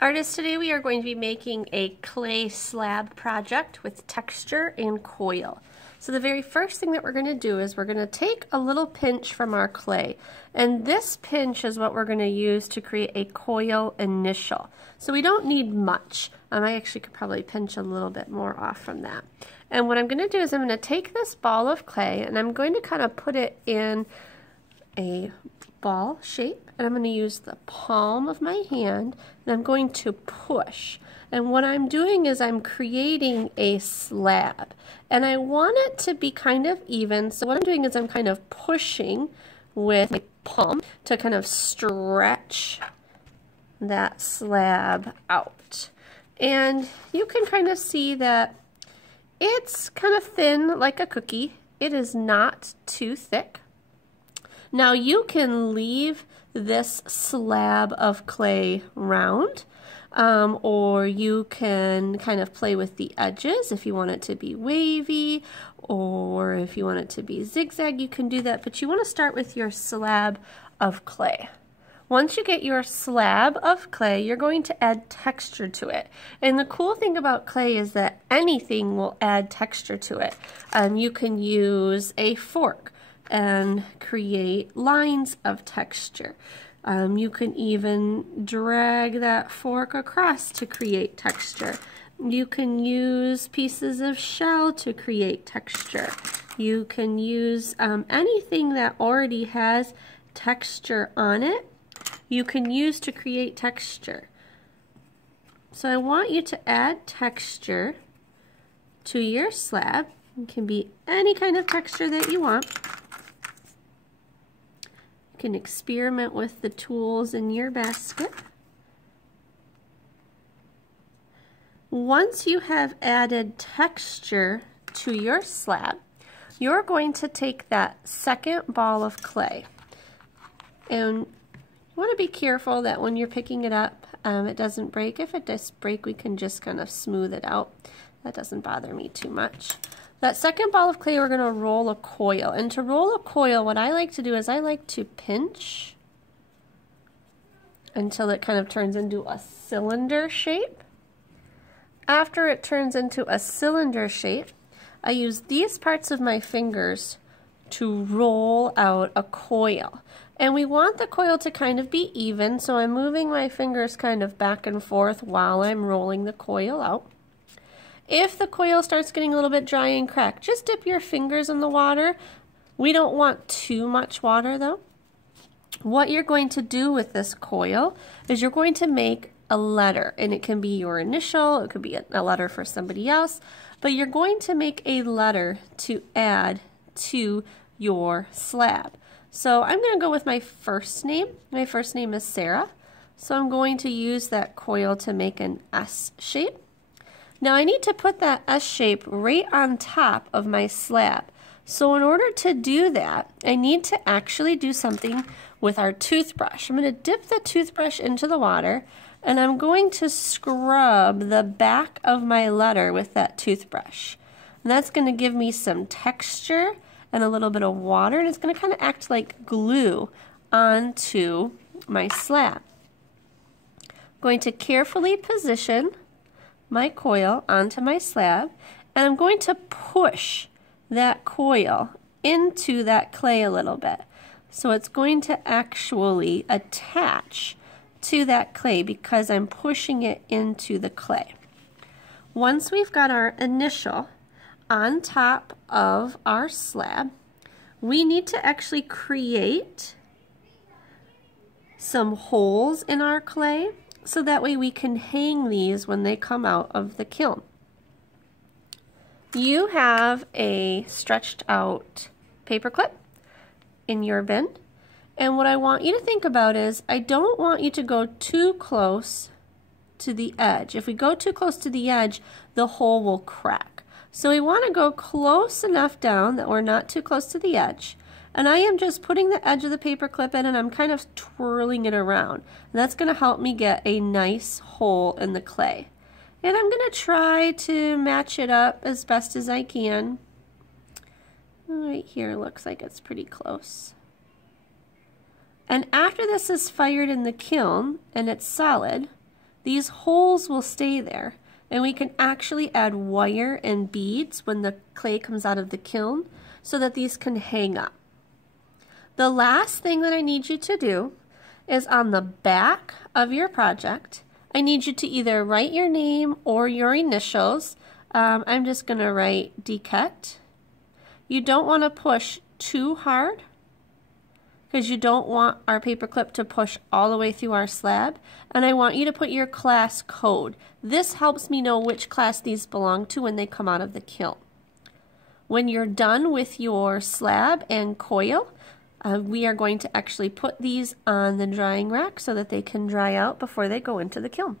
Artists, today we are going to be making a clay slab project with texture and coil. So the very first thing that we're going to do is we're going to take a little pinch from our clay, and this pinch is what we're going to use to create a coil initial. So we don't need much. I actually could probably pinch a little bit more off from that. And what I'm going to do is I'm going to take this ball of clay and I'm going to kind of put it in a ball shape, and I'm going to use the palm of my hand and I'm going to push. And what I'm doing is I'm creating a slab, and I want it to be kind of even. So what I'm doing is I'm kind of pushing with my palm to kind of stretch that slab out. And you can kind of see that it's kind of thin like a cookie. It is not too thick. Now you can leave this slab of clay round, or you can kind of play with the edges if you want it to be wavy, or if you want it to be zigzag, you can do that, but you want to start with your slab of clay. Once you get your slab of clay, you're going to add texture to it. And the cool thing about clay is that anything will add texture to it. You can use a fork and create lines of texture. You can even drag that fork across to create texture. You can use pieces of shell to create texture. You can use anything that already has texture on it, you can use to create texture. So I want you to add texture to your slab. It can be any kind of texture that you want. You can experiment with the tools in your basket. Once you have added texture to your slab, you're going to take that second ball of clay, and you want to be careful that when you're picking it up, it doesn't break. If it does break, we can just kind of smooth it out. That doesn't bother me too much. That second ball of clay, we're going to roll a coil. And to roll a coil, what I like to do is I like to pinch until it kind of turns into a cylinder shape. After it turns into a cylinder shape, I use these parts of my fingers to roll out a coil. And we want the coil to kind of be even, so I'm moving my fingers kind of back and forth while I'm rolling the coil out. If the coil starts getting a little bit dry and cracked, just dip your fingers in the water. We don't want too much water though. What you're going to do with this coil is you're going to make a letter, and it can be your initial, it could be a letter for somebody else, but you're going to make a letter to add to your slab. So I'm going to go with my first name. My first name is Sarah, so I'm going to use that coil to make an S shape. Now I need to put that S shape right on top of my slab. So in order to do that, I need to actually do something with our toothbrush. I'm going to dip the toothbrush into the water, and I'm going to scrub the back of my letter with that toothbrush. And that's going to give me some texture and a little bit of water, and it's going to kind of act like glue onto my slab. I'm going to carefully position my coil onto my slab, and I'm going to push that coil into that clay a little bit. So it's going to actually attach to that clay because I'm pushing it into the clay. Once we've got our initial on top of our slab, we need to actually create some holes in our clay so that way we can hang these when they come out of the kiln. You have a stretched out paper clip in your bin, and what I want you to think about is I don't want you to go too close to the edge. If we go too close to the edge, the hole will crack. So we want to go close enough down that we're not too close to the edge. And I am just putting the edge of the paper clip in, and I'm kind of twirling it around. And that's going to help me get a nice hole in the clay. And I'm going to try to match it up as best as I can. Right here looks like it's pretty close. And after this is fired in the kiln and it's solid, these holes will stay there, and we can actually add wire and beads when the clay comes out of the kiln so that these can hang up. The last thing that I need you to do is on the back of your project, I need you to either write your name or your initials. I'm just going to write DeKet. You don't want to push too hard because you don't want our paperclip to push all the way through our slab. And I want you to put your class code. This helps me know which class these belong to when they come out of the kiln. When you're done with your slab and coil, we are going to actually put these on the drying rack so that they can dry out before they go into the kiln.